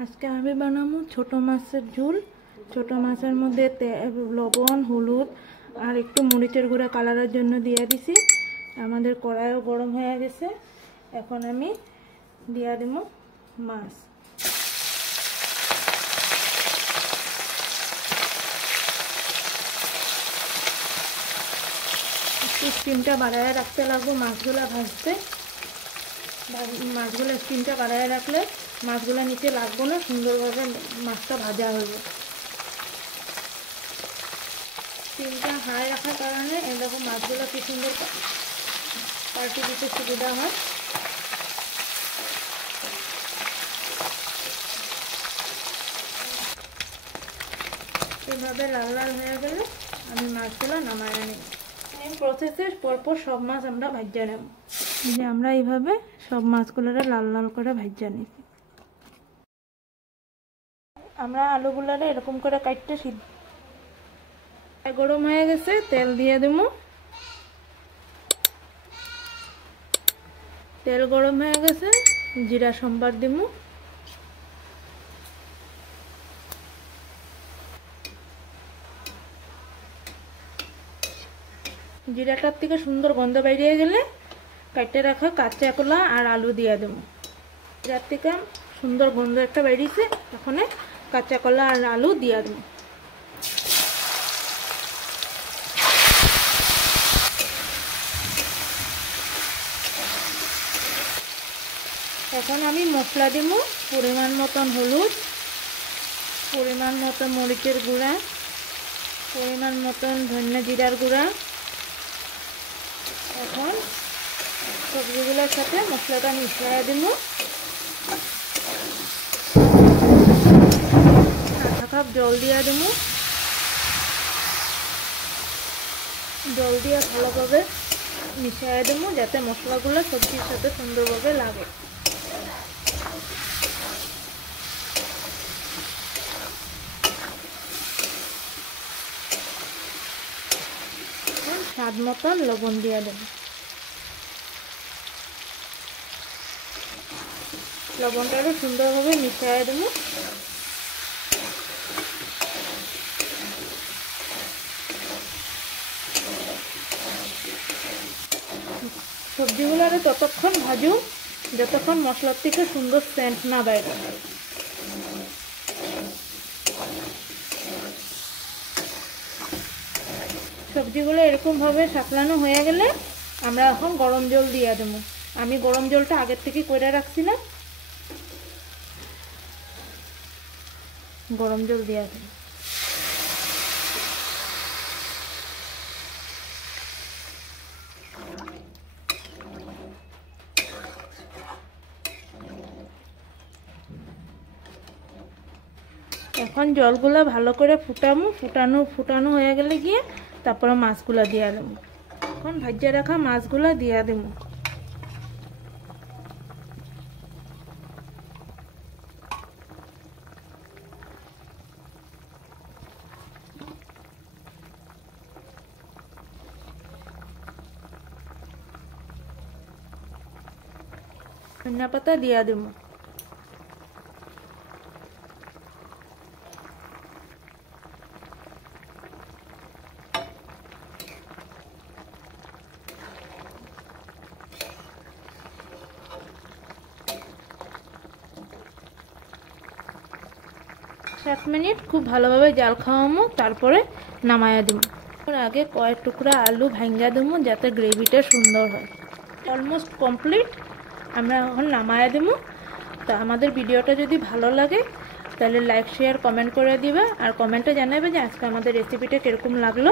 আজকে আমি বানাবো ছোট মাছের ঝোল। ছোট মাছের মধ্যে লবণ, হলুদ আর একটু মরিচের গুঁড়া কালারের জন্য দিয়ে দিছি। আমাদের কড়াইও গরম হয়ে গেছে। এখন আমি দিয়ে দেব মাছ। একটু স্টিমটা বাড়ায় রাখতে লাগবো মাছগুলা ভাজতে। মাছগুলো স্টিমটা বাড়ায় রাখলে মাছগুলো নিচে লাগবো না, সুন্দরভাবে মাছটা ভাজা হবে। স্টিমটা হাই রাখার কারণে এরকম মাছগুলো কি সুন্দর পাল্টে দিতে সুবিধা হয়। এভাবে লাল লাল হয়ে গেলে আমি মাছগুলো নামায় আনি। এই প্রসেসের পরপর সব মাছ আমরা ভাজা নেব। যে আমরা এইভাবে সব মাছগুলো লাল লাল করে ভাজা নিই। আমরা আলুগুলারে এরকম করে কাটতে সিদ্ধ। গরম হয়ে গেছে, তেল দিয়ে দেব। তেল গরম হয়ে গেছে, জিরা সম্বার দেব। জিরাটার থেকে সুন্দর গন্ধ বেরিয়ে গেলে কাটতে রাখা কাঁচা কলা আর আলু দিয়ে দেব। জিরার থেকে সুন্দর গন্ধ একটা বেরিয়েছে, এখন কাঁচা কলা আর আলু দিয়ে দেব। এখন আমি মশলা দেব। পরিমাণ মতন হলুদ, পরিমাণ মতন মরিচের গুঁড়া, পরিমাণ মতন ধনিয়া জিরার গুঁড়া। এখন সবজিগুলোর সাথে মশলাটা মিশিয়ে দেব। আধা কাপ জল দিয়ে দেব। জল দিয়ে ভালোভাবে মিশিয়ে দেব যাতে মশলাগুলো সবজির সাথে সুন্দরভাবে লাগে। স্বাদ মতন লবণ দিয়ে দেব। লবণটা আরো সুন্দরভাবে মিশিয়ে দেব। সবজিগুলো আরো ততক্ষণ ভাজুন যতক্ষণ মশলার থেকে সুন্দর সেন্ট না বের হয়। সবজিগুলো এরকম ভাবে সাকলানো হয়ে গেলে আমরা এখন গরম জল দিয়ে দেবো। আমি গরম জলটা আগের থেকে করে রাখছিলাম, গরম জল দিয়ে দেবো। এখন জলগুলো ভালো করে ফুটানো হয়ে গেলে গিয়ে তারপরে মাছগুলো দিয়ে দেবো। এখন ভাজা রাখা মাছগুলো দিয়ে দেবো। ধনিয়া পাতা দিয়ে দেবো। সাত মিনিট খুব ভালোভাবে জাল খাওয়াবো, তারপরে নামায়া দেবো। আগে কয়েক টুকরা আলু ভাঙ্গা দেবো যাতে গ্রেভিটা সুন্দর হয়। অলমোস্ট কমপ্লিট, আমরা এখন নামায়া দেবো। তো আমাদের ভিডিওটা যদি ভালো লাগে তাহলে লাইক শেয়ার কমেন্ট করে দিবে, আর কমেন্টে জানাবে যে আজকে আমাদের রেসিপিটা কীরকম লাগলো।